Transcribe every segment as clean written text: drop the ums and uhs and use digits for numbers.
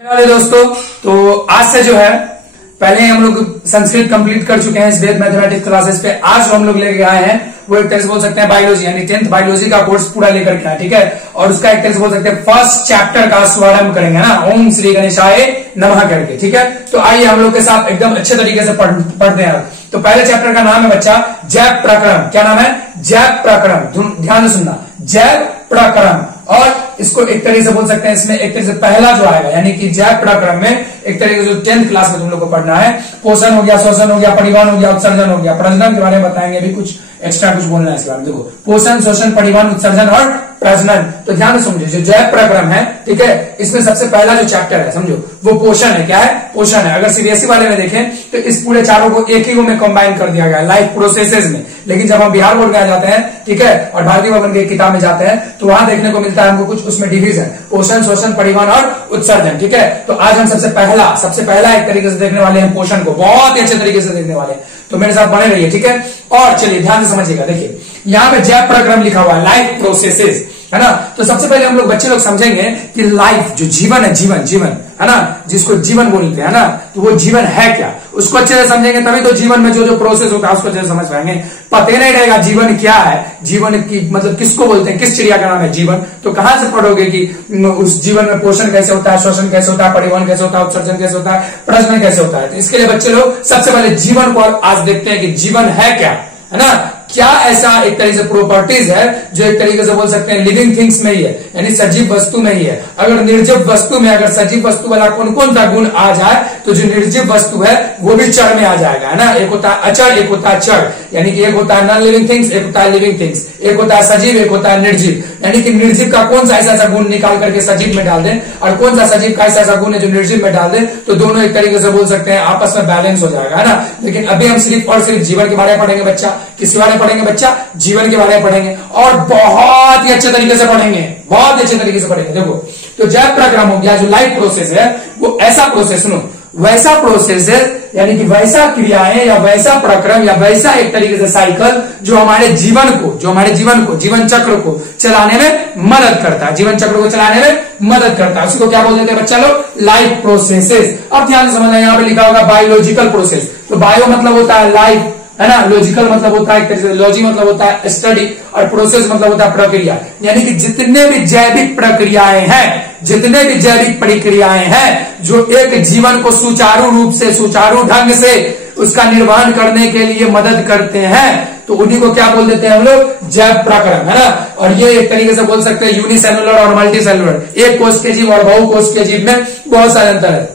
वाले दोस्तों, तो आज से जो है पहले ही हम लोग संस्कृत कंप्लीट कर चुके हैं इस वेद मैथमेटिक्स क्लासेस पे। आज हम लोग लेके आए हैं वो एक तरह से बोल सकते हैं बायोलॉजी, यानी 10th बायोलॉजी का कोर्स पूरा लेकर के आए, ठीक है। और उसका एक तरह से बोल सकते हैं फर्स्ट चैप्टर का शुभारंभ करेंगे ना, ओम श्री गणेशाय नमः करके, ठीक है। तो आइए हम लोग के साथ एकदम अच्छे तरीके से पढ़ते हैं। तो पहले चैप्टर का नाम है बच्चा जैव प्रकरण। क्या नाम है? जैव प्रकरण। ध्यान से सुनना, जैव प्रकरण। और इसको एक तरीके से बोल सकते हैं, इसमें एक तरह से पहला जो आएगा यानी कि जैव प्रकरण में एक तरीके से 10th क्लास में तुम लोग को पढ़ना है। पोषण हो गया, श्वसन हो गया, परिवहन हो गया, उत्सर्जन हो गया, प्रजनन के बारे में बताएंगे, अभी कुछ एक्स्ट्रा कुछ बोलना है इसके बारे में। देखो, पोषण, श्वसन, परिवहन, उत्सर्जन और प्रजनन। तो ध्यान से समझो, जो जैव प्रकरण है, ठीक है, इसमें सबसे पहला जो चैप्टर है समझो वो पोषण है। क्या है? पोषण है। अगर सीबीएसई वाले में देखें तो इस पूरे चारों को एक ही में कंबाइन कर दिया गया है लाइफ प्रोसेसेस में। लेकिन जब हम बिहार बोर्ड में आ जाते हैं, ठीक है, और भारतीय भवन की किताब में जाते हैं तो वहां देखने को मिलता है हमको कुछ उसमें डिवीजन, पोषण, श्वसन, परिवहन और उत्सर्जन, ठीक है। तो आज हम सबसे पहला एक तरीके से देखने वाले हैं पोषण को, बहुत ही अच्छे तरीके से देखने वाले हैं। तो मेरे साथ बने रहिए, ठीक है। और चलिए ध्यान से समझिएगा। देखिए यहाँ पे जैव प्रक्रम लिखा हुआ है, लाइफ प्रोसेसेस, है ना। तो सबसे पहले हम लोग बच्चे लोग समझेंगे कि लाइफ जो जीवन है, जीवन है ना, जिसको जीवन बोलते हैं ना, तो वो जीवन है क्या, उसको अच्छे से समझेंगे तभी तो जीवन में जो प्रोसेस होता है उसको अच्छे से समझ पाएंगे। पता ही नहीं रहेगा जीवन क्या है, जीवन की मतलब किसको बोलते हैं, किस चिड़िया का नाम है जीवन, तो कहां से पढ़ोगे कि उस जीवन में पोषण कैसे होता है, श्वसन कैसे होता है, परिवहन कैसे होता है, उत्सर्जन कैसे होता है, प्रजनन कैसे होता है। तो इसके लिए बच्चे लोग सबसे पहले जीवन को आज देखते हैं कि जीवन है क्या, है ना। क्या ऐसा एक तरीके से प्रॉपर्टीज है जो एक तरीके से बोल सकते हैं लिविंग थिंग्स में ही है, यानी सजीव वस्तु में ही है। अगर निर्जीव वस्तु में अगर सजीव वस्तु वाला कौन कौन सा गुण आ जाए तो जो निर्जीव वस्तु है वो भी चर में आ जाएगा, है ना। एक होता है अचर, एक होता है चर, यानी कि एक होता है नॉन लिविंग थिंग्स, एक होता है लिविंग थिंग्स, एक होता है सजीव, एक होता है निर्जीव। यानी कि निर्जीव का कौन सा ऐसा गुण निकाल करके सजीव में डाल दें और कौन सा सजीव का ऐसा गुण है जो निर्जीव में डाल दें, तो दोनों एक तरीके से बोल सकते हैं आपस में बैलेंस हो जाएगा, है ना। लेकिन अभी हम सिर्फ और सिर्फ जीवन के बारे में पढ़ेंगे बच्चा। किसके बारे में पढ़ेंगे बच्चा? जीवन के बारे में पढ़ेंगे, और बहुत ही अच्छे तरीके से पढ़ेंगे, बहुत अच्छे तरीके से पढ़ेंगे। देखो, तो जैव प्रक्रम हो गया, जो लाइफ प्रोसेस है वो ऐसा प्रोसेस, सुनो, वैसा प्रोसेस है, यानी कि वैसा क्रियाएं या वैसा प्रक्रम या वैसा एक तरीके से साइकिल जो हमारे जीवन को जीवन चक्र को चलाने में मदद करता है, जीवन चक्र को चलाने में मदद करता है। उसको क्या बोल देते हैं बच्चा लोग? Life processes. अब ध्यान से समझना, यहाँ पे लिखा होगा बायोलॉजिकल प्रोसेस। तो बायो मतलब होता है लाइफ, है ना, लॉजिकल मतलब होता है एक तरह से, लॉजी मतलब होता है स्टडी, और प्रोसेस मतलब होता है प्रक्रिया। यानी कि जितने भी जैविक प्रक्रियाएं हैं, जितने भी जैविक प्रक्रियाएं हैं जो एक जीवन को सुचारू रूप से, सुचारू ढंग से उसका निर्वहन करने के लिए मदद करते हैं, तो उन्हीं को क्या बोल देते हैं हम लोग? जैव प्रक्रम, है ना। और ये एक तरीके से बोल सकते हैं यूनिसेलुलर और मल्टीसेलुलर, एक कोष के जीव और बहुकोष के जीव में बहुत सारे अंतर है।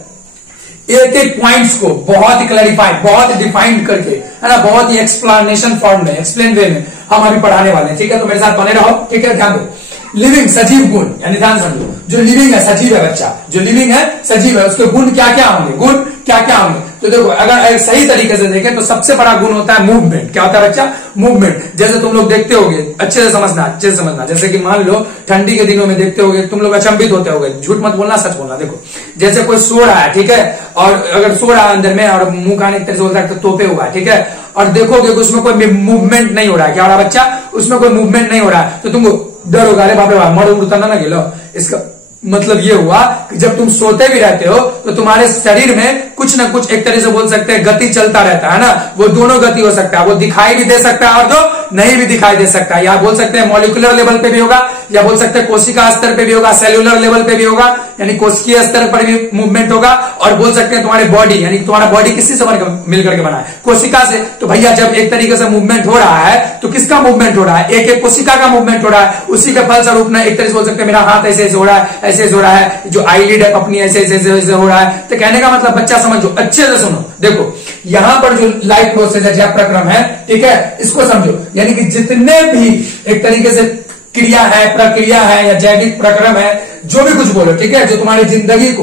एक एक पॉइंट्स को बहुत ही क्लैरिफाइड, बहुत ही डिफाइंड करके, है ना, बहुत ही एक्सप्लेनेशन फॉर्म में, एक्सप्लेन वे में हम अभी पढ़ाने वाले हैं, ठीक है। तो मेरे साथ बने रहो, ठीक है। ध्यान दो, लिविंग सजीव गुण, यानी ध्यान समझो, जो लिविंग है सजीव है बच्चा, जो लिविंग है सजीव है, उसके गुण क्या क्या होंगे, गुण क्या क्या होंगे। तो देखो, अगर सही तरीके से देखें तो सबसे बड़ा गुण होता है मूवमेंट। क्या होता है बच्चा? मूवमेंट। जैसे तुम लोग देखते होगे, अच्छे से समझना, जैसे कि मान लो ठंडी के दिनों में देखते होगे, तुम लोग अचंभित होते होगे, झूठ मत बोलना, सच बोलना। देखो, जैसे कोई सो रहा है, ठीक है, और अगर सो रहा है अंदर में और मुंह का एक तरह से बोलता है तोपे हुआ है, ठीक है, और देखोगे कि उसमें कोई मूवमेंट नहीं हो रहा है। क्या हो रहा है बच्चा? उसमें कोई मूवमेंट नहीं हो रहा है, तो तुमको डर होगा, अरे बाप रे बाप, मर उड़ता ना गिलो। इसका मतलब ये हुआ कि जब तुम सोते भी रहते हो तो तुम्हारे शरीर में कुछ ना कुछ एक तरह से बोल सकते हैं गति चलता रहता है ना। वो दोनों गति हो सकता है, वो दिखाई भी दे सकता है और जो नहीं भी दिखाई दे सकता है। या बोल सकते हैं मॉलिक्यूलर लेवल पे भी होगा, या बोल सकते हैं कोशिका स्तर पे भी होगा, सेल्यूलर लेवल पे भी होगा, यानी कोशिकीय स्तर पर भी मूवमेंट होगा। और बोल सकते हैं तुम्हारे बॉडी, यानी तुम्हारा बॉडी किसी से मिलकर के बना है, कोशिका से। तो भैया जब एक तरीके से मूवमेंट हो रहा है तो किसका मूवमेंट हो रहा है? एक एक कोशिका का मूवमेंट हो रहा है। उसी के फलस्वरूप में एक तरह से बोल सकते हैं मेरा हाथ ऐसे ऐसे हो रहा है, ऐसे ऐसे हो रहा है, जो आईलिड है अपनी ऐसे ऐसे ऐसे हो रहा है। तो कहने का मतलब बच्चा समझो, अच्छे से सुनो। देखो, यहां पर जो लाइफ प्रोसेस है, जैव प्रक्रम है, ठीक है, इसको समझो। यानी कि जितने भी एक तरीके से क्रिया है, प्रक्रिया है या जैविक प्रक्रम है, जो भी कुछ बोलो, ठीक है, जो तुम्हारी जिंदगी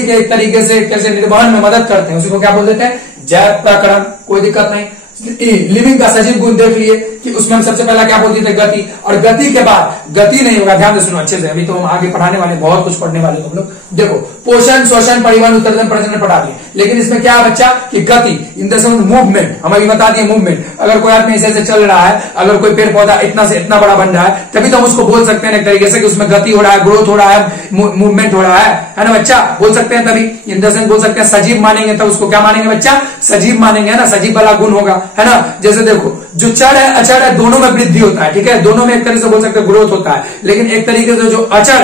के एक तरीके से निर्वहन में मदद करते हैं, उसी को क्या बोल देते हैं? जैव प्रक्रम। कोई दिक्कत नहीं। लिविंग का सजीव गुण देख लिए कि उसमें हम सबसे पहला क्या बोलते थे, गति। और गति के बाद गति नहीं होगा, ध्यान से सुनो अच्छे से, अभी तो हम आगे पढ़ाने वाले, बहुत कुछ पढ़ने वाले हम लोग। देखो पोषण, श्वसन, परिवहन, उत्सर्जन, प्रजनन पढ़ा दिए, लेकिन इसमें क्या है बच्चा कि गति इन द सेंस मूवमेंट, हम अभी बता दिए मूवमेंट। अगर कोई आदमी ऐसे चल रहा है, अगर कोई पेड़ पौधा इतना से इतना बड़ा बन रहा है, तभी तो हम उसको बोल सकते हैं एक तरीके से कि उसमें गति हो रहा है, ग्रोथ हो रहा है, मूवमेंट हो रहा है ना बच्चा, बोल सकते हैं। तभी इन द सेंस बोल सकते हैं सजीव मानेंगे, तो उसको क्या मानेंगे बच्चा, सजीव मानेंगे, है ना, सजीव वाला गुण होगा, है ना। जैसे देखो जो चर है अचर है, दोनों में वृद्धि होता है, ठीक है, दोनों में एक तरीके से बोल सकते हैं ग्रोथ होता है। लेकिन एक तरीके से जो अचर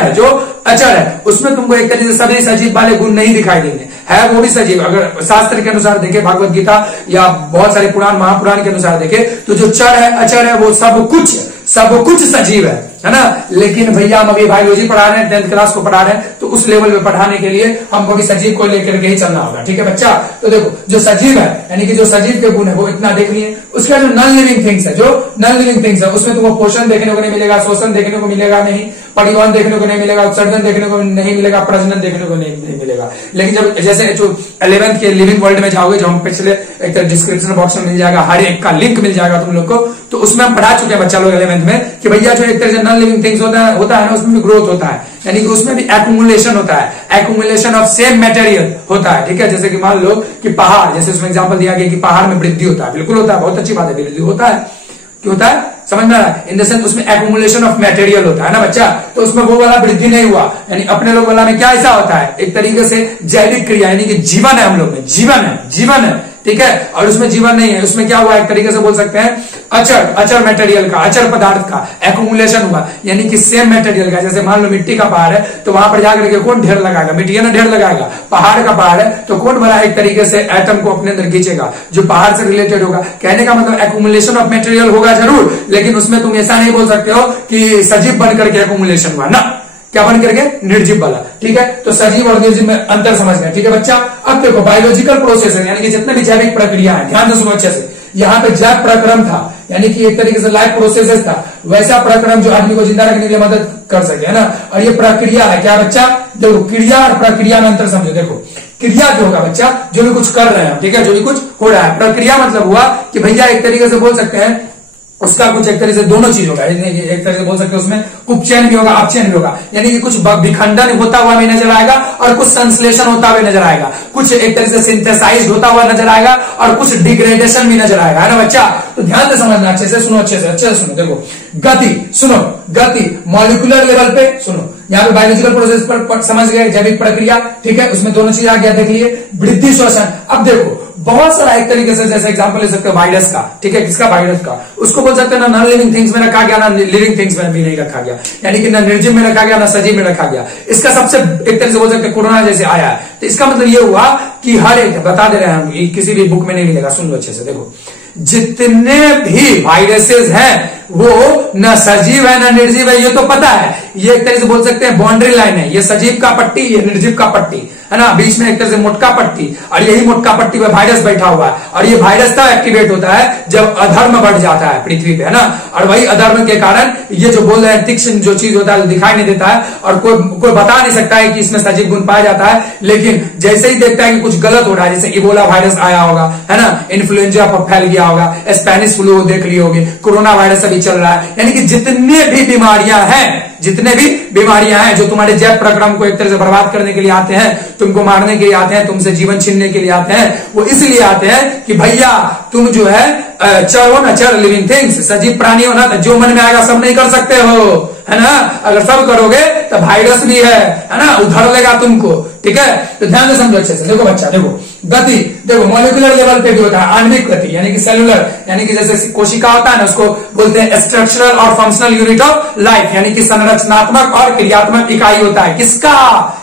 है उसमें तुमको एक तरीके से सभी सजीव वाले गुण नहीं दिखाई देंगे, है वो भी सजीव। अगर शास्त्र के अनुसार देखे, भगवत गीता या बहुत सारे पुराण महापुराण के अनुसार देखे, तो जो चर है अचर है वो सब कुछ सजीव है ना। लेकिन भैया हम अभी बायोलॉजी पढ़ा रहे हैं, 10th क्लास को पढ़ा रहे हैं, तो उस लेवल में पढ़ाने के लिए हमको भी सजीव को लेकर के ही चलना होगा, ठीक है बच्चा। तो देखो जो सजीव है, यानी कि जो सजीव के गुण है वो इतना देख लिए। उसका जो नॉन लिविंग थिंग्स है, जो नॉन लिविंग थिंग्स है, उसमें तुमको पोषण देखने को नहीं मिलेगा, श्वसन देखने को मिलेगा नहीं, परिवहन देखने को नहीं मिलेगा, उत्सर्जन देखने को नहीं मिलेगा, प्रजनन देखने को नहीं मिलेगा। लेकिन जब जैसे जो 11th के लिविंग वर्ल्ड में जाओगे, जो हम पिछले एक डिस्क्रिप्शन बॉक्स में मिल जाएगा, हर एक का लिंक मिल जाएगा तुम लोग को, तो उसमें हम पढ़ा चुके हैं बच्चा लोग 11th में कि भैया जो एक तरह से नॉन लिविंग थिंग्स होता है ना, उसमें भी ग्रोथ होता है, यानी कि उसमें भी एक्यूमुलेशन होता है, एक्यूमुलेशन ऑफ सेम मटेरियल होता है, ठीक है। जैसे कि मान लो कि पहाड़, जैसे उसमें एग्जांपल दिया गया कि पहाड़ में वृद्धि होता है, बिल्कुल होता है, बहुत अच्छी बात है, वृद्धि होता है, क्यों होता है समझ में आ रहा है। इन द सेंस उसमें एक्यूमुलेशन ऑफ मटेरियल होता है ना बच्चा, तो उसमें वो वाला वृद्धि नहीं हुआ। यानी अपने लोग वाला में क्या ऐसा होता है, एक तरीके से जैविक क्रिया, यानी कि जीवन है, हम लोग में जीवन है, ठीक है। और उसमें जीवन नहीं है, उसमें क्या हुआ, एक तरीके से बोल सकते हैं अचर मटेरियल का, अचर पदार्थ का एक्यूमुलेशन हुआ, यानी कि सेम मटेरियल का। जैसे मान लो मिट्टी का पहाड़ है, तो वहां पर जाकर के कौन ढेर लगाएगा, मिट्टी ना ढेर लगाएगा। पहाड़ का पहाड़ है तो कौन बड़ा एक तरीके से एटम को अपने अंदर खींचेगा, जो पहाड़ से रिलेटेड होगा। कहने का मतलब एक्यूमुलेशन ऑफ मटेरियल होगा जरूर, लेकिन उसमें तुम ऐसा नहीं बोल सकते हो कि सजीव बन करके एक्यूमुलेशन हुआ ना, क्या बन करके, निर्जीव वाला, ठीक है। तो सजीव और निर्जीव में अंतर समझ गए, ठीक है बच्चा। अब देखो बायोलॉजिकल प्रोसेस है, यानी कि जितने भी जैविक प्रक्रिया है, ध्यान से सुनो अच्छे से। यहाँ पे जैव प्रक्रम था, यानी कि एक तरीके से लाइफ प्रोसेस था, वैसा प्रक्रम जो आदमी को जिंदा रखने के लिए मदद कर सके, है ना। और ये प्रक्रिया है, क्या बच्चा, देखो क्रिया और प्रक्रिया में अंतर समझो। देखो क्रिया जो होगा बच्चा, जो भी कुछ कर रहे हैं, ठीक है, जो भी कुछ हो रहा है। प्रक्रिया मतलब हुआ कि भैया एक तरीके से बोल सकते हैं उसका कुछ एक तरह से दोनों चीज होगा, एक तरह से बोल सकते हैं उसमें उपचयन भी होगा, अपचयन भी होगा, यानी कि कुछ विखंडन होता हुआ भी नजर आएगा और कुछ संश्लेषण होता हुआ नजर आएगा, कुछ एक तरह से सिंथेसाइज होता हुआ नजर आएगा और कुछ डिग्रेडेशन भी नजर आएगा, है ना बच्चा। तो ध्यान से समझना, अच्छे से सुनो, अच्छे से सुनो। देखो गति, सुनो गति मॉलिक्यूलर लेवल पे सुनो, यहाँ पे बायोलॉजिकल प्रोसेस पर समझ गए, जैविक प्रक्रिया, ठीक है, उसमें दोनों चीज आ गया, देख लिए। वृद्धि श्वसन, अब देखो बहुत सारा एक तरीके से, जैसे एग्जांपल ले सकते हो वायरस का, ठीक है, किसका, वायरस का, उसको बोल सकते हैं ना नॉन लिविंग थिंग्स में रखा गया, ना लिविंग थिंग्स में भी नहीं रखा गया, यानी कि ना निर्जीव में रखा गया, ना सजीव में रखा गया। इसका सबसे एक तरह से बोल सकते हैं कोरोना जैसे आया है, तो इसका मतलब ये हुआ कि हर एक, बता दे रहे हैं हम, किसी भी बुक में नहीं मिलेगा, सुन लो अच्छे से। देखो जितने भी वायरसेस हैं वो न सजीव है न निर्जीव है, ये तो पता है। ये एक तरह से बोल सकते हैं बाउंड्री लाइन है, ये सजीव का पट्टी, ये निर्जीव का पट्टी, है ना, बीच में एक तरह से मोटका पट्टी, और यही मोटका पट्टी पे वायरस बैठा हुआ है। और ये वायरस तब एक्टिवेट होता है जब अधर्म बढ़ जाता है पृथ्वी पे, है ना। और वही अधर्म के कारण ये जो बोल रहे हैं तीक्ष्ण जो चीज होता है दिखाई नहीं देता है, और कोई बता नहीं सकता है कि इसमें सजीव गुण पाया जाता है। लेकिन जैसे ही देखता है कि कुछ गलत हो रहा है, जैसे इबोला वायरस आया होगा, है ना, इन्फ्लुएंजा फैल गया होगा, स्पेनिश फ्लू देख ली होगी, कोरोना वायरस अभी चल रहा है, यानी कि जितने भी बीमारियां हैं जो तुम्हारे जैव प्रक्रम को एक तरह से बर्बाद करने के लिए आते हैं, तुमको मारने के लिए आते हैं, तुमसे जीवन छीनने के लिए आते हैं, वो इसलिए आते हैं कि भैया तुम जो है चर हो ना, चर लिविंग थिंग्स, सजीव प्राणी हो ना, तो जो मन में आएगा सब नहीं कर सकते हो, है ना। अगर सब करोगे तो वायरस भी है ना, उधर लेगा तुमको, ठीक है। तो ध्यान से समझो अच्छे से। देखो बच्चा, देखो गति, देखो मॉलिक्यूलर लेवल पे भी होता है आणविक गति, यानी कि सेलुलर, यानी कि जैसे कोशिका होता है ना, उसको बोलते हैं स्ट्रक्चरल और फंक्शनल यूनिट ऑफ लाइफ, यानी कि संरचनात्मक और क्रियात्मक इकाई होता है।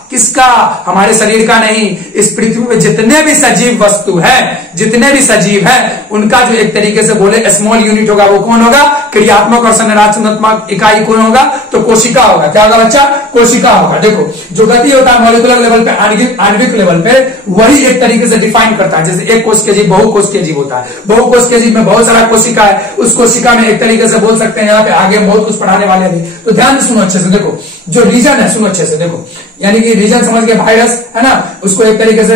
किसका, हमारे शरीर का नहीं, इस पृथ्वी में जितने भी सजीव वस्तु है, जितने भी सजीव है, उनका जो एक तरीके से बोले स्मॉल यूनिट होगा, वो कौन होगा, क्रियात्मक और संरचनात्मक इकाई कौन होगा, तो कोशिका होगा। क्या होगा बच्चा, कोशिका होगा। देखो जो गति होता है मॉलिक्यूलर लेवल पे, आणविक लेवल पे, वही एक तरीके से डिफाइन करता है। जैसे एक कोश के जीव बहुकोश के जीव होता है, बहुकोश के जीव में बहुत सारा कोशिका है, उस कोशिका में एक तरीके से बोल सकते हैं, यहाँ पे आगे बहुत कुछ पढ़ाने वाले भी, तो ध्यान से सुनो अच्छे से। देखो जो रीजन है, सुनो अच्छे से, देखो यानी कि रीजन समझ गए, वायरस है ना, उसको एक तरीके से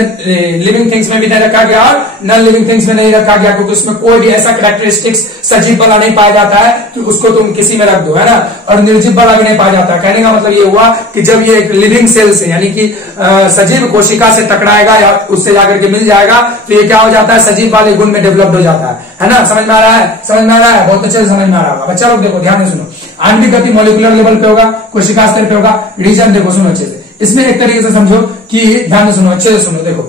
लिविंग थिंग्स में भी नहीं रखा गया और नॉन लिविंग थिंग्स में नहीं रखा गया, क्योंकि उसमें कोई भी ऐसा कैरेक्टरिस्टिक्स सजीव वाला नहीं पाया जाता है कि उसको तुम किसी में रख दो, है ना, और निर्जीव वाला भी नहीं पाया जाता। कहने का मतलब ये हुआ कि जब ये एक लिविंग सेल से यानी कि सजीव कोशिका से टकराएगा या उससे जाकर के मिल जाएगा तो ये क्या हो जाता है, सजीव वाले गुण में डेवलप्ड हो जाता है ना। समझ में आ रहा है, समझ में आ रहा है, बहुत अच्छे से समझ में आ रहा होगा। बच्चा लोग देखो ध्यान से सुनो, आणविक गति मॉलिक्यूलर लेवल पे होगा, कोशिका स्तर पे होगा। रीजन देखो सुनो अच्छे से, इसमें एक तरीके से समझो कि ध्यान से सुनो, अच्छे से सुनो, देखो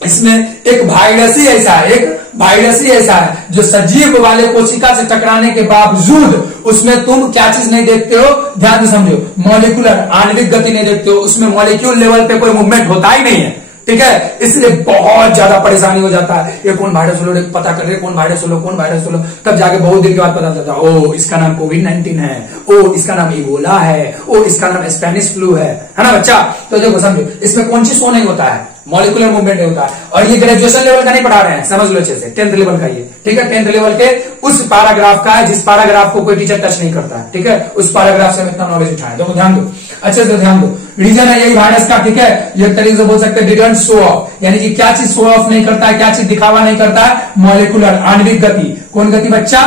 इसमें एक वायरस ही ऐसा है, एक वायरस ही ऐसा है जो सजीव वाले कोशिका से टकराने के बावजूद उसमें तुम क्या चीज नहीं देखते हो, ध्यान से समझो, मॉलिक्यूलर आणविक गति नहीं देखते हो, उसमें मॉलिक्यूल लेवल पे कोई मूवमेंट होता ही नहीं है, ठीक है। इसलिए बहुत ज्यादा परेशानी हो जाता है, ये कौन वायरस हो, पता कर रहे कौन वायरस हो, कौन वायरस हो, तब जाके बहुत दिन के बाद पता चलता है, ओ इसका नाम कोविड-19 है, ओ इसका नाम इबोला है, ओ इसका नाम स्पेनिश फ्लू है ना बच्चा। तो देखो समझो, इसमें कौन सी शो नहीं होता है, मॉलिक्यूलर मूवमेंट होता है। और ये ग्रेजुएशन लेवल का नहीं पढ़ा रहे हैं, समझ लो अच्छे से, 10th लेवल का ये, ठीक है, 10th लेवल के उस पैराग्राफ का है जिस पैराग्राफ को कोई टीचर टच नहीं करता है, ठीक है, उस पैराग्राफ से हम इतना नॉलेज उठाए। देखो ध्यान दो, अच्छे से ध्यान दो, रीजन है यही वायरस का, ठीक है। ये तरीके से बोल सकते हैं डिडंट शो ऑफ, यानी कि क्या चीज शो ऑफ नहीं करता है, क्या चीज दिखावा नहीं करता है, मॉलिक्यूलर आणविक गति। कौन गति बच्चा,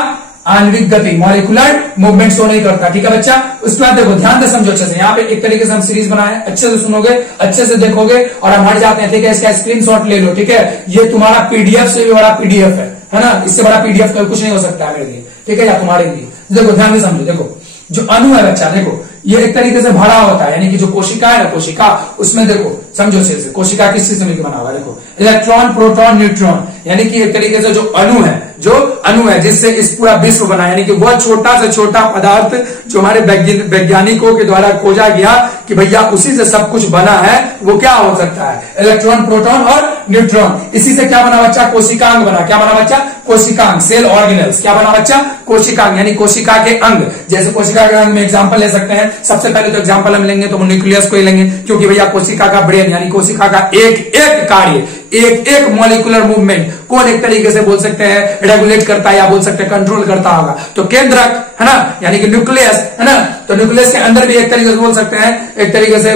आणविक गति, मॉलिक्यूलर मूवमेंट शो नहीं करता, ठीक है बच्चा। उसके बाद देखो ध्यान से समझो अच्छे से, यहाँ पे एक तरीके से हम सीरीज बनाए, अच्छे से सुनोगे, अच्छे से देखोगे और हम हट जाते हैं, ठीक है। इसका स्क्रीनशॉट ले लो, ठीक है, ये तुम्हारा पीडीएफ से भी बड़ा पीडीएफ है ना, इससे बड़ा पीडीएफ तो कुछ नहीं हो सकता है मेरे लिए, ठीक है, या तुम्हारे लिए। देखो ध्यान से समझो, देखो जो अणु है बच्चा, देखो ये एक तरीके से भरा होता है, यानी कि जो कोशिका है ना, कोशिका, उसमें देखो समझो अच्छे से, कोशिका किस चीज से मिलकर बना हुआ है, देखो इलेक्ट्रॉन, प्रोटॉन, न्यूट्रॉन, यानी कि एक तरीके से जो अणु है, जो अणु है जिससे इस पूरा विश्व बना, यानी कि वह छोटा से छोटा पदार्थ जो हमारे वैज्ञानिकों के द्वारा खोजा गया कि भैया उसी से सब कुछ बना है, वो क्या हो सकता है, इलेक्ट्रॉन, प्रोटॉन और न्यूट्रॉन। इसी से क्या बना बच्चा, कोशिकांग बना। क्या बना बच्चा, कोशिकांग, सेल ऑर्गेनल्स। क्या बना बच्चा, कोशिकांग, यानी कोशिका के अंग। जैसे कोशिका के अंग में एग्जांपल ले सकते हैं, सबसे पहले तो एग्जांपल हम लेंगे तो न्यूक्लियस को ही लेंगे, क्योंकि भैया कोशिका का ब्रेन यानी कोशिका का एक एक कार्य, एक एक मॉलिक्यूलर मूवमेंट कौन एक तरीके से बोल सकते हैं रेगुलेट करता है या बोल सकते हैं कंट्रोल करता होगा, तो केंद्रक है ना, यानी कि न्यूक्लियस है ना। तो न्यूक्लियस के अंदर भी एक तरीके से बोल सकते हैं, एक तरीके से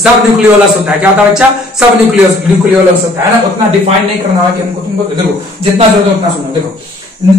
सब न्यूक्लियोलस होता है। क्या होता है बच्चा, सब न्यूक्लियोलस होता है ना। उतना डिफाइन नहीं करना है कि हमको, तुमको देखो जितना जरूरत है उतना सुनो। देखो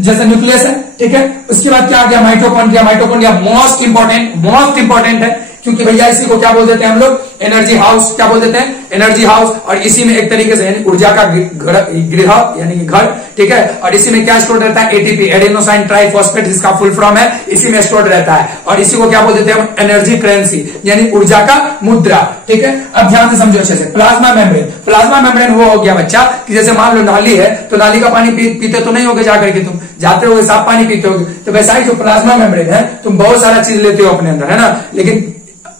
जैसे न्यूक्लियस है, ठीक है, उसके बाद क्या आ गया, माइटोकॉन्ड्रिया। माइटोकॉन्ड्रिया मोस्ट इंपॉर्टेंट है, क्योंकि भैया इसी को क्या बोल देते हैं हम लोग, एनर्जी हाउस। क्या बोल देते हैं, एनर्जी हाउस। और इसी में एक तरीके से यानी ऊर्जा का गृह यानी कि घर, ठीक है। और इसी में क्या स्टोर रहता है, एटीपी, एडेनोसाइन ट्राइफॉस्फेट, जिसका फुल फॉर्म है, इसी में स्टोर रहता है। और इसी को क्या बोल देते हैं, एनर्जी करेंसी, यानी ऊर्जा का मुद्रा, ठीक है। अब ध्यान से समझो अच्छे से, प्लाज्मा मेम्ब्रेन। प्लाज्मा मेम्ब्रेन वो हो गया बच्चा कि जैसे मान लो नाली है, तो नाली का पानी पीते तो नहीं होगे जाकर के, तुम जाते हो साफ पानी पीते होगे, तो वैसा ही जो प्लाज्मा मेम्ब्रेन है, तुम बहुत सारा चीज लेते हो अपने अंदर, है ना। लेकिन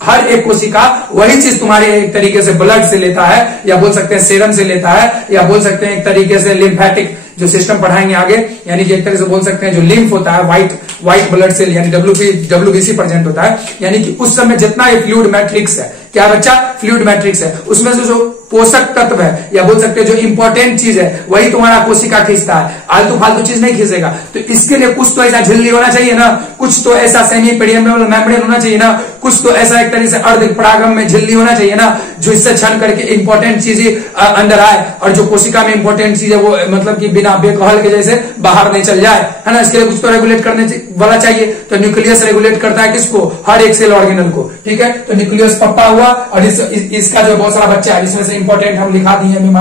हर एक कोशिका वही चीज तुम्हारे एक तरीके से ब्लड से लेता है, या बोल सकते हैं सेरम से लेता है, या बोल सकते हैं एक तरीके से लिम्फेटिक जो सिस्टम पढ़ाएंगे आगे, यानी कि एक तरह से बोल सकते हैं जो लिम्फ होता है, व्हाइट ब्लड सेल यानी डब्ल्यूबीसी प्रेजेंट होता है, यानी कि उस समय जितना ये फ्लूइड मैट्रिक्स है, क्या बच्चा, फ्लूइड मैट्रिक्स है, उसमें से जो पोषक तत्व है या बोल सकते हैं जो इंपॉर्टेंट चीज है, वही तुम्हारा कोशिका खींचता है, आलतू फालतू चीज नहीं खींचेगा। तो इसके लिए कुछ तो ऐसा झिल्ली होना चाहिए ना, कुछ तो ऐसा सेमी पेरियम्बल मेम्ब्रेन होना चाहिए ना, कुछ तो ऐसा एक तरीके से अर्ध परागम में झिल्ली होना चाहिए ना, जो इससे छन करके इंपॉर्टेंट चीजें अंदर आए, और जो कोशिका में इंपॉर्टेंट चीज है वो मतलब कि बिना बेकहल के जैसे बाहर नहीं चल जाए, है ना। इसके लिए कुछ तो रेगुलेट करने वाला चाहिए। तो न्यूक्लियस रेगुलेट करता है किसको, हर एक सेल ऑर्गेनल को, ठीक है। तो न्यूक्लियस पप्पा हुआ, और इसका जो बहुत सारा बच्चा है, इसमें से इंपॉर्टेंट हम लिखा दिए हैं,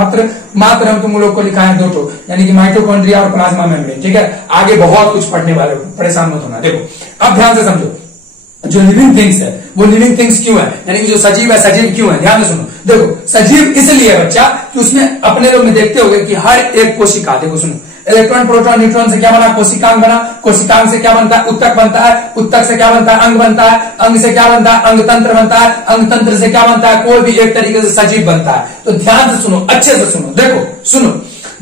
मात्र हम तुम लोग को लिखा है 2 यानी कि माइटोकॉन्ड्रिया और प्लाज्मा मेम्ब्रेन, ठीक है। आगे बहुत कुछ पढ़ने वाले, परेशान मत होना। देखो अब ध्यान से समझो, जो लिविंग थिंग्स है वो लिविंग थिंग्स क्यों है, यानी कि जो सजीव है सजीव क्यों है, ध्यान से सुनो। देखो सजीव इसलिए बच्चा कि उसमें अपने लोग में देखते होंगे कि हर एक कोशिका, देखो सुनो, इलेक्ट्रॉन, प्रोटॉन, न्यूट्रॉन से क्या बना, कोशिकांग बना। कोशिकांग से क्या बनता है, उत्तक बनता है। उत्तक से क्या बनता है, अंग बनता है। अंग से क्या बनता है, अंगतंत्र बनता है। अंगतंत्र से क्या बनता है, कोई भी एक तरीके से सजीव बनता है। तो ध्यान से सुनो, अच्छे से सुनो, देखो सुनो,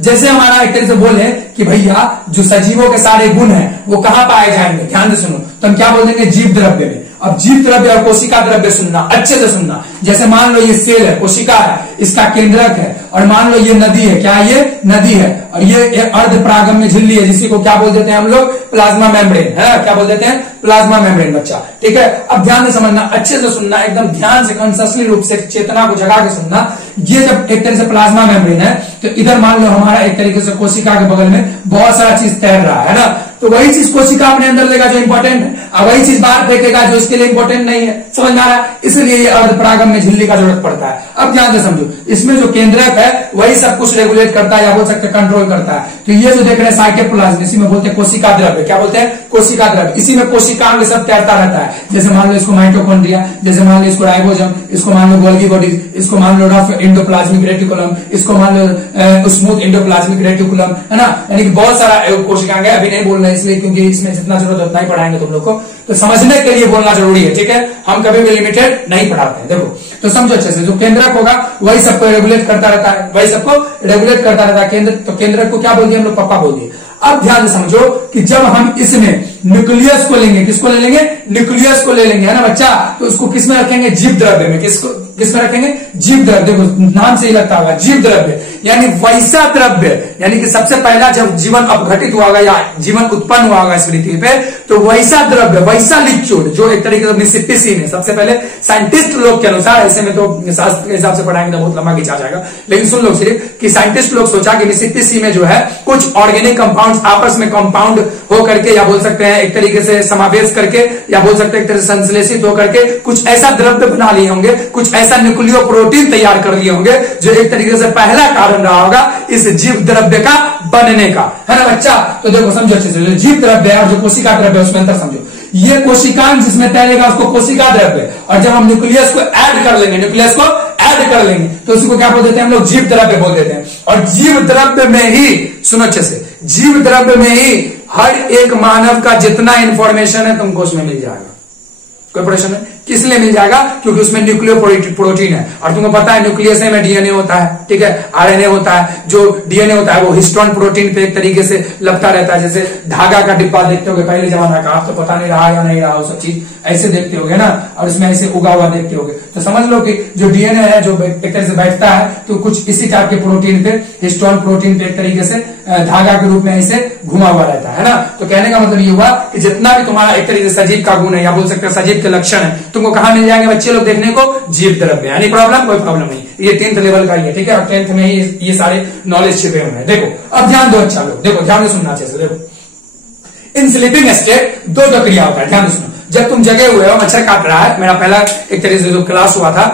जैसे हमारा एक तरह से बोले कि भैया जो सजीवों के सारे गुण हैं वो कहां पाए जाएंगे, ध्यान से सुनो, तो हम क्या बोल देंगे, जीव द्रव्य में। अब जीव द्रव्य और कोशिका द्रव्य सुनना, अच्छे से सुनना। जैसे मान लो ये सेल है, कोशिका है, इसका केंद्रक है, और मान लो ये नदी है, क्या ये नदी है, और ये अर्ध परागम्य झिल्ली है, जिसी को क्या बोल देते हैं हम लोग, प्लाज्मा मेम्ब्रेन है, क्या बोल देते हैं, प्लाज्मा मेम्ब्रेन बच्चा, ठीक है। अब ध्यान से समझना, अच्छे से सुनना, एकदम ध्यान से कॉन्शियसली रूप से चेतना को जगा के सुनना। ये जब एक तरह से प्लाज्मा मेम्ब्रेन है, तो इधर मान लो हमारा एक तरीके से कोशिका के बगल में बहुत सारा चीज तैर रहा है ना, तो वही चीज कोशिका अपने अंदर लेगा जो इंपॉर्टेंट है, और वही चीज बाहर फेंकेगा जो इसके लिए इंपॉर्टेंट नहीं है, समझ में आ रहा है। इसलिए ये अर्धपरागम्य झिल्ली का जरूरत पड़ता है। अब ध्यान से समझो, इसमें जो केंद्रक है वही सब कुछ रेगुलेट करता है, या बोल सकते हैं कंट्रोल करता है। तो ये जो देख रहे हैं साइटोप्लाज्म, इसी में बोलते हैं कोशिका द्रव्य, क्या बोलते हैं, कोशिका द्रव्य। इसी में कोशिकांग सब तैरता रहता है। जैसे मान लो इसको माइटोकॉन्ड्रिया, जैसे मान लो इसको राइबोसोम, इसको मान लो गोल्गी बॉडीज, इसको मान लो रफ एंडोप्लाज्मिक रेटिकुलम, इसको मान लो स्मूथ एंडोप्लाज्मिक रेटिकुलम, है ना। यानी कि बहुत सारा कोशिकांग है, अभी नहीं बोल रहे इसलिए क्योंकि इसमें जितना जरूरत उतना ही पढ़ाएंगे तुम लोग को, तो समझने के लिए बोलना जरूरी है, ठीक है। हम कभी भी लिमिटेड नहीं पढ़ाते हैं। देखो तो समझो अच्छे से, जो केंद्रक होगा वही सबको रेगुलेट करता रहता है, वही सबको रेगुलेट करता रहता है केंद्र। तो केंद्रक को क्या बोल दिया हम लोग, पप्पा बोल दिए। अब ध्यान से समझो कि जब हम इसमें न्यूक्लियस को लेंगे, किसको ले लेंगे, न्यूक्लियस को ले लेंगे, है ना बच्चा, तो उसको किसमें रखेंगे, जीव द्रव्य में। किसमें रखेंगे, जीव द्रव्य। देखो नाम से ही लगता होगा, जीव द्रव्य यानी वैसा द्रव्य, यानी कि सबसे पहला जब जीवन अपघटित हुआ होगा या जीवन उत्पन्न हुआ होगा इस पृथ्वी पे, तो वैसा द्रव्य, वैसा लिक्विड जो एक तरीके से मिसिसिपी सी में सबसे पहले साइंटिस्ट लोग के अनुसार, ऐसे में तो शास्त्र के हिसाब से पढ़ाएंगे तो बहुत लंबा खिंचा जाएगा, लेकिन सुन लो सिर्फ कि साइंटिस्ट लोग सोचा कि मिसिसिपी सी में जो है कुछ ऑर्गेनिक कंपाउंड आपस में कंपाउंड हो करके, या बोल सकते हैं एक तरीके से समावेश करके, या बोल सकते हैं एक तरह से संश्लेषित होकर के कुछ ऐसा द्रव्य बना लिए होंगे, कुछ ऐसा न्यूक्लियो प्रोटीन तैयार कर लिए होंगे जो एक तरीके से पहला कारण रहा होगा इस जीव द्रव्य का बनने का, है ना बच्चा। तो देखो समझो अच्छे से, जीव द्रव्य और जो कोशिका द्रव्य है उसमें अंतर समझो। ये कोशिकांग जिसमें तैरेगा उसको कोशिका द्रव्य, और जब हम न्यूक्लियस को ऐड कर लेंगे, न्यूक्लियस को ऐड कर लेंगे तो उसको क्या बोल देते हैं हम लोग, जीव द्रव्य बोल देते हैं। और जीव द्रव्य में ही, सुनो अच्छे से, जीव द्रव्य में ही हर एक मानव का जितना इंफॉर्मेशन है तुमको उसमें मिल जाएगा। कोई परेशानी नहीं, किस लिए मिल जाएगा, क्योंकि उसमें न्यूक्लियो प्रोटीन है, और तुमको पता है न्यूक्लियस में डीएनए होता है, ठीक है, आरएनए होता है। जो डीएनए होता है वो हिस्टोन प्रोटीन पे एक तरीके से लपटा रहता है, जैसे धागा का डिब्बा देखते होगे पहले जमाना का, आप तो पता नहीं रहा या नहीं रहा वो सब चीज, ऐसे देखते होगे ना, और इसमें ऐसे उगा हुआ देखते होगे। तो समझ लो कि जो डीएनए है जो एक तरह से बैठता है तो कुछ इसी टाइप के प्रोटीन पे, हिस्टोन प्रोटीन पे एक तरीके से धागा के रूप में ऐसे घुमा हुआ रहता है ना। तो कहने का मतलब ये हुआ कि जितना भी तुम्हारा एक तरीके से सजीव का गुण है, या बोल सकते हैं सजीव के लक्षण है, तुमको कहां मिल जाएंगे बच्चे लोग देखने को, जीव द्रव्य। यानी प्रॉब्लम, कोई प्रॉब्लम नहीं, ये 10th लेवल का ही है, ठीक है, और 10th में ही ये सारे नॉलेज छिपे हुए हैं। देखो अब ध्यान दो अच्छा लोग, देखो ध्यान से सुनना अच्छे से। देखो इन स्लीपिंग स्टेट दो क्रिया होता है, ध्यान से सुनो। जब तुम जगे हुए हो, मच्छर काट रहा है, मेरा पहला एक तरीके से जो क्लास हुआ था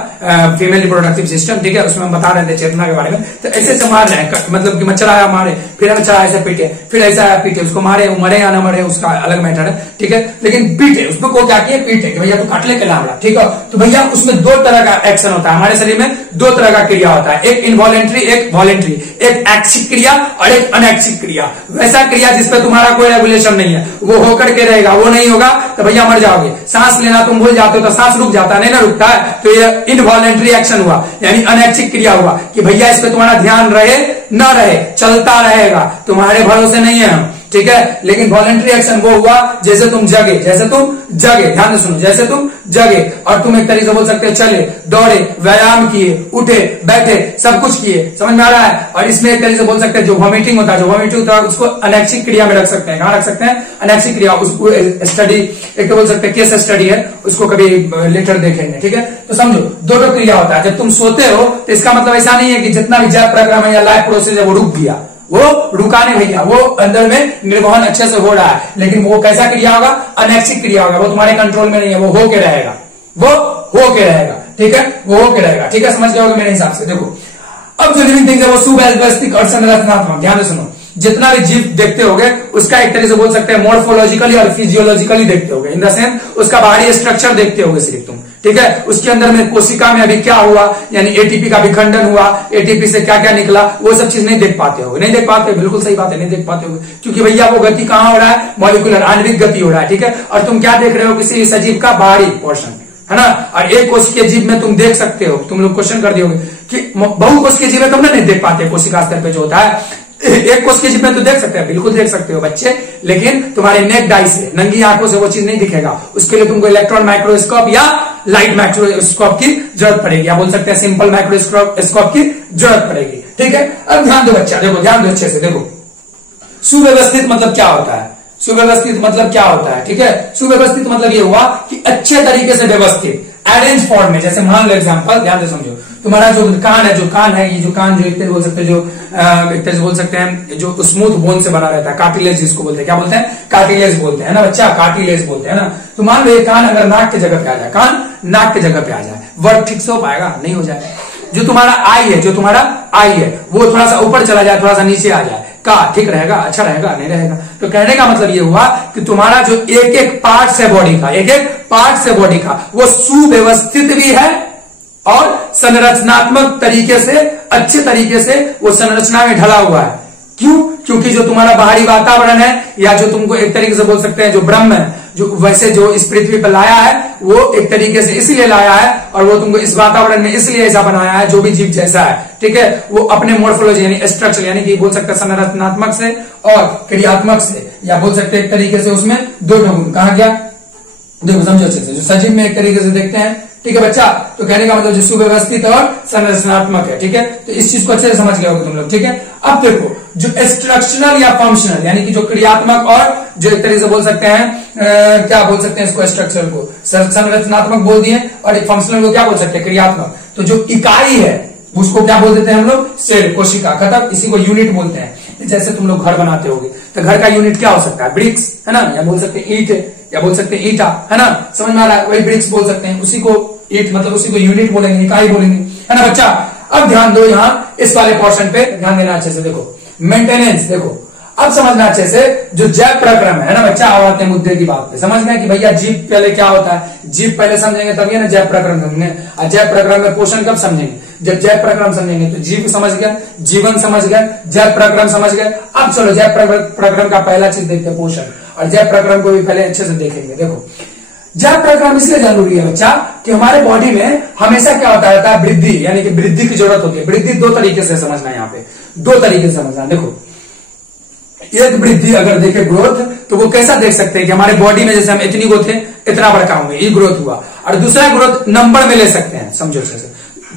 फीमेल रिप्रोडक्टिव सिस्टम, ठीक है, उसमें हम बता रहे थे चेतना के बारे में। तो ऐसे मार रहे हैं, मतलब कि मच्छर आया मारे, फिर मच्छर ऐसे पीटे, फिर ऐसा आया पीटे, उसको मारे, वो मरे या ना मरे उसका अलग मैटर है, ठीक है, लेकिन पीटे, उसमें को क्या किया, पीटे कि भैया तू काट ले के लामड़ा, ठीक है। तो भैया उसमें दो तरह का एक्शन होता है, हमारे शरीर में दो तरह का क्रिया होता है, एक इनवॉलेंट्री, एक वॉलेंट्री, एक ऐच्छिक क्रिया और एक अनैच्छिक क्रिया। वैसा क्रिया जिसपे तुम्हारा कोई रेगुलेशन नहीं है, वो होकर के रहेगा, वो नहीं होगा तो भैया मर जाओगे। सांस लेना तुम भूल जाते हो तो सांस रुक जाता है, नहीं ना रुकता है, तो ये इनवॉलेंट्री एक्शन हुआ, यानी अनैच्छिक क्रिया हुआ कि भैया इस पे तुम्हारा ध्यान रहे ना रहे, चलता रहेगा, तुम्हारे भरोसे नहीं है हम, ठीक है। लेकिन वॉलेंट्री एक्शन वो हुआ जैसे तुम जगे, ध्यान से सुनो, जैसे तुम जगे और तुम एक तरीके से बोल सकते हो चले, दौड़े, व्यायाम किए, उठे, बैठे, सब कुछ किए, समझ में आ रहा है। और इसमें एक तरीके से बोल सकते हैं जो वॉमिटिंग होता है, उसको अनैच्छिक क्रिया में रख सकते हैं। कहां रख सकते हैं, अनैच्छिक क्रिया। उसको स्टडी एक तो बोल सकते हैं केस स्टडी है, उसको कभी लेटर देखेंगे, ठीक है। तो समझो दो क्रिया होता है। जब तुम सोते हो तो इसका मतलब ऐसा नहीं है कि जितना भी जैप प्रोग्राम है या लाइफ प्रोसेस है वो रुक गया, वो रुका नहीं भैया, वो अंदर में निर्वहन अच्छे से हो रहा है, लेकिन वो कैसा क्रिया होगा, अनैच्छिक क्रिया होगा, वो तुम्हारे कंट्रोल में नहीं है, वो होके रहेगा, वो होके रहेगा, ठीक है, वो होके रहेगा, ठीक है, समझ गए होगे मेरे हिसाब से। देखो अब जो लिविंग थिंग्स है वो सुव्यवस्थित और संरचनात्मक, ध्यान से सुनो, जितना भी जीव देखते होगे उसका एक तरह से बोल सकते हैं मॉर्फोलॉजिकली और फिजियोलॉजिकली देखते होगे, इन द सेंस उसका बाहरी स्ट्रक्चर देखते होगे सिर्फ तुम, ठीक है। उसके अंदर में कोशिका में अभी क्या हुआ, यानी एटीपी का विखंडन हुआ, एटीपी से क्या क्या निकला, वो सब चीज नहीं देख पाते होगे, नहीं देख पाते, बिल्कुल सही बात है, नहीं देख पाते होगे, क्योंकि भैया वो गति कहां हो रहा है, मॉलिक्यूलर आणविक गति हो रहा है, ठीक है। और तुम क्या देख रहे हो, किसी सजीव का बाहरी पोर्शन, है ना। और एक कोशिकीय जीव में तुम देख सकते हो, तुम लोग क्वेश्चन कर दियोगे कि बहुकोशिकीय जीव है तुम नहीं देख पाते, कोशिका स्तर पे जो होता है एक कोस की जीभ में तो देख सकते हैं, बिल्कुल देख सकते हो बच्चे, लेकिन तुम्हारे नेक डाई से, नंगी आंखों से वो चीज नहीं दिखेगा। उसके लिए तुमको इलेक्ट्रॉन माइक्रोस्कोप या लाइट माइक्रोस्कोप की जरूरत पड़ेगी, या बोल सकते हैं सिंपल माइक्रोस्कोप की जरूरत पड़ेगी। ठीक है, अब ध्यान दो बच्चा, देखो ध्यान दो अच्छे से, देखो सुव्यवस्थित मतलब क्या होता है, सुव्यवस्थित मतलब क्या होता है। ठीक है, सुव्यवस्थित मतलब ये हुआ कि अच्छे तरीके से व्यवस्थित, अरेंज फॉर्म में। जैसे मान लो एग्जांपल, ध्यान से समझो, तुम्हारा जो कान है, ये जो कान, जो एक तरह बोल सकते हैं, जो एक तरह से बोल सकते हैं, जो स्मूथ बोन से बना रहता है, कार्टिलेज जिसको बोलते हैं, क्या बोलते हैं, कार्टिलेज बोलते हैं ना बच्चा, कार्टिलेज बोलते हैं ना। तो मान लो ये कान अगर नाक की जगह पे आ जाए, कान नाक की जगह पे आ जाए, वर्ड ठीक से हो पाएगा, नहीं हो जाएगा। जो तुम्हारा आई है, जो तुम्हारा आई है, वो थोड़ा सा ऊपर चला जाए, थोड़ा सा नीचे आ जाए, का ठीक रहेगा, अच्छा रहेगा, नहीं रहेगा। तो कहने का मतलब ये हुआ कि तुम्हारा जो एक एक पार्ट है बॉडी का, एक एक पार्ट से बॉडी का, वो सुव्यवस्थित भी है और संरचनात्मक तरीके से, अच्छे तरीके से वो संरचना में ढला हुआ है। क्यों? क्योंकि जो तुम्हारा बाहरी वातावरण है, या जो तुमको एक तरीके से बोल सकते हैं जो ब्रह्म है, जो वैसे जो इस पृथ्वी पर लाया है, वो एक तरीके से इसलिए लाया है, और वो तुमको इस वातावरण में इसलिए ऐसा बनाया है, जो भी जीव जैसा है। ठीक है, वो अपने मोर्फोलॉजी यानी स्ट्रक्चर, यानी कि बोल सकते हैं संरचनात्मक से और क्रियात्मक से, या बोल सकते हैं एक तरीके से उसमें दो गुण। कहा गया, देखो समझो अच्छे से, जो सजीव में एक तरीके से देखते हैं। ठीक है बच्चा, तो कहने का मतलब जो सुव्यवस्थित और संरचनात्मक है। ठीक है, तो इस चीज को अच्छे से समझ गए होगे तुम लोग। ठीक है, अब देखो जो स्ट्रक्चरल या फंक्शनल, यानी कि जो क्रियात्मक और जो एक तरीके से बोल सकते हैं क्या बोल सकते हैं इसको, स्ट्रक्चर को संरचनात्मक बोल दिए, और फंक्शनल को क्या बोल सकते हैं, क्रियात्मक। तो जो इकाई है उसको क्या बोल देते हैं हम लोग, सेल, कोशिका, खत्म। इसी को यूनिट बोलते हैं। जैसे तुम लोग घर बनाते होगे, तो घर का यूनिट क्या हो सकता है, ब्रिक्स है ना, या बोल सकते हैं ईंट, या बोल सकते हैं ईटा, है ना, समझ में आ रहा है, वही ब्रिक्स बोल सकते हैं, उसी को ईंट मतलब उसी को यूनिट बोलेंगे, इकाई बोलेंगे, है ना बच्चा। अब ध्यान दो यहाँ इस वाले पोर्शन पे ध्यान देना अच्छे से, देखो मेंटेनेंस, देखो अब समझना अच्छे से, जो जैव प्रक्रम है ना बच्चा, अब आते हैं मुद्दे की बात पे। समझ गए कि भैया जीव पहले क्या होता है, जीव पहले समझेंगे तभी ना जैव प्रक्रम समझेंगे, और जैव प्रक्रम में पोषण कब समझेंगे, जब जैव प्रक्रम समझेंगे। तो जीव समझ गया, जीवन समझ गए, जैव प्रक्रम समझ गए। अब चलो जैव प्रक्रम का पहला चीज देखते हैं, पोषण, और जैव प्रक्रम को भी पहले अच्छे से देखेंगे। देखो जैव प्रक्रम इसलिए जरूरी है बच्चा कि हमारे बॉडी में हमेशा क्या होता रहता है, वृद्धि, यानी कि वृद्धि की जरूरत होती है। वृद्धि दो तरीके से समझना है, यहाँ पे दो तरीके से समझना। देखो एक वृद्धि अगर देखे ग्रोथ, तो वो कैसा देख सकते हैं कि हमारे बॉडी में जैसे हम इतनी को थे, इतना बड़का होंगे, ये ग्रोथ हुआ। और दूसरा ग्रोथ नंबर में ले सकते हैं, समझो अच्छे से।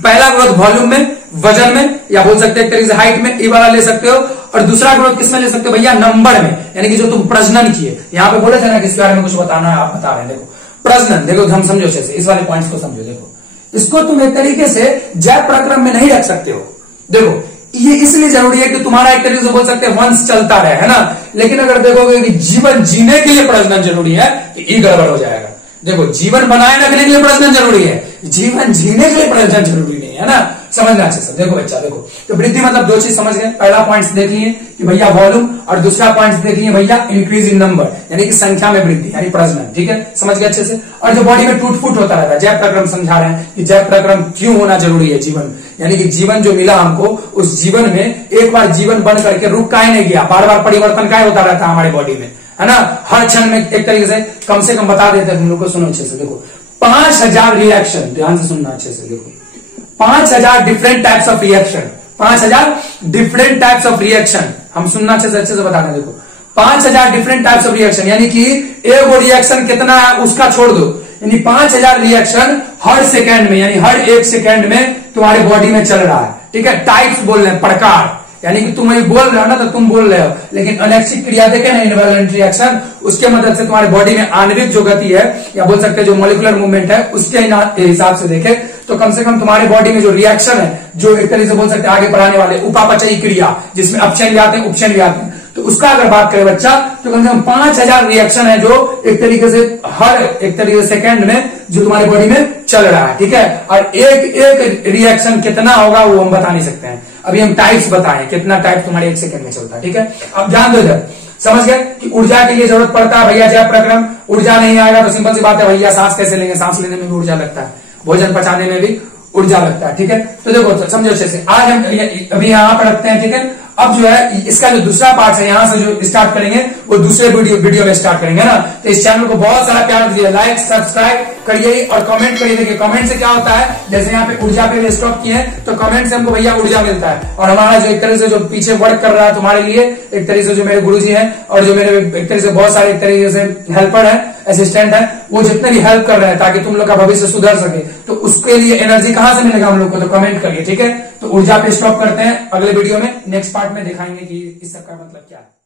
पहला ग्रोथ वॉल्यूम में, वजन में, या बोल सकते हैं एक तरीके से हाइट में, ये वाला ले सकते हो। और दूसरा ग्रोथ किसमें ले सकते हो भैया, नंबर में, यानी कि जो तुम प्रजनन किए। यहाँ पे बोले थे ना कि इसके बारे में कुछ बताना है, आप बता रहे हैं। देखो प्रजनन, देखो हम समझो अच्छे से, इस वाले पॉइंट्स को समझो। देखो इसको तुम एक तरीके से जैव प्रक्रम में नहीं रख सकते हो। देखो ये इसलिए जरूरी है कि तुम्हारा एक तरीके से बोल सकते हैं वंश चलता रहे, है ना। लेकिन अगर देखोगे कि जीवन जीने के लिए प्रजनन जरूरी है, तो ये गड़बड़ हो जाएगा। देखो जीवन बनाए रखने के लिए प्रजनन जरूरी है, जीवन जीने के लिए प्रजनन जरूरी नहीं है ना। समझना अच्छे से। देखो बच्चा, देखो तो वृद्धि मतलब दो चीज समझ गए। पहला पॉइंट देख लिए कि भैया वॉल्यूम, और दूसरा पॉइंट देख लिए भैया इंक्रीज इन नंबर, यानी कि संख्या में वृद्धि, यानी प्रजनन। ठीक है, समझ गए अच्छे से। और जो बॉडी में टूट फूट होता रहता है, जैव प्रक्रम समझा रहे हैं कि जैव प्रक्रम क्यों होना जरूरी है। जीवन यानी कि जीवन जो मिला हमको, उस जीवन में एक बार जीवन बन करके रुक काहे नहीं गया, बार बार परिवर्तन काहे होता रहता है हमारी बॉडी में, है ना। हर क्षण में एक तरीके से कम बता देते हैं हम लोग को। सुनो अच्छे से, देखो 5000 रिएक्शन, ध्यान से सुनना अच्छे से। देखो 5000 different types of reaction, 5000 different types of reaction, हम सुनना अच्छे से बता दें। देखो 5000 डिफरेंट टाइप्स ऑफ रिएक्शन, यानी कि एक रिएक्शन कितना है उसका छोड़ दो, यानी 5000 रिएक्शन हर सेकेंड में, यानी हर एक सेकेंड में तुम्हारी बॉडी में चल रहा है। ठीक है, टाइप्स बोल रहे हैं, प्रकार, यानी कि तुम बोल रहे हो ना, तो तुम बोल रहे हो, लेकिन अनैच्छिक क्रिया देखे ना, इनवॉलेंट रिएक्शन, उसके मदद से तुम्हारे बॉडी में आणविक जो गति है, या बोल सकते हैं जो मॉलिक्यूलर मूवमेंट है, उसके हिसाब से देखे तो कम से कम तुम्हारे बॉडी में जो रिएक्शन है, जो एक तरीके से बोल सकते हैं आगे बढ़ाने वाले उपापचयी क्रिया, जिसमें अपचयन भी आते हैं, उपचयन भी आते हैं, तो उसका अगर बात करें बच्चा, तो कम से कम 5000 रिएक्शन है जो एक तरीके से हर एक तरीके से सेकेंड में जो तुम्हारी बॉडी में चल रहा है। ठीक है, और एक एक रिएक्शन कितना होगा वो हम बता नहीं सकते हैं। अभी हम टाइप्स बताएं कितना टाइप तुम्हारे एक सेकंड में चलता है। ठीक है, अब ध्यान दो इधर, समझ गए कि ऊर्जा के लिए जरूरत पड़ता है भैया जैव प्रक्रम। ऊर्जा नहीं आएगा तो सिंपल सी बात है भैया, सांस कैसे लेंगे, सांस लेने में भी ऊर्जा लगता है, भोजन पचाने में भी ऊर्जा लगता है। ठीक है, तो देखो तो समझो अच्छे से। आज हम अभी यहाँ पर रखते हैं। ठीक है, अब जो है इसका जो दूसरा पार्ट है, यहाँ से जो स्टार्ट करेंगे वो दूसरे वीडियो में स्टार्ट करेंगे ना। तो इस चैनल को बहुत सारा प्यार दीजिए, लाइक सब्सक्राइब करिए और कमेंट करिए। देखिए कमेंट से क्या होता है, जैसे यहाँ पे ऊर्जा पे स्टॉप किए हैं तो कमेंट से हमको भैया ऊर्जा मिलता है, और हमारा जो एक तरह से जो पीछे वर्क कर रहा है तुम्हारे लिए, एक तरीके से जो मेरे गुरुजी हैं और जो मेरे एक तरह से बहुत सारे एक तरीके से हेल्पर है, असिस्टेंट है, वो जितने भी हेल्प कर रहे हैं ताकि तुम लोग का भविष्य सुधर सके, तो उसके लिए एनर्जी कहां से मिलेगा हम लोग को, तो कमेंट करिए। ठीक है, तो ऊर्जा पे स्टॉप करते हैं, अगले वीडियो में नेक्स्ट पार्ट में दिखाएंगे कि इस सब का मतलब क्या है।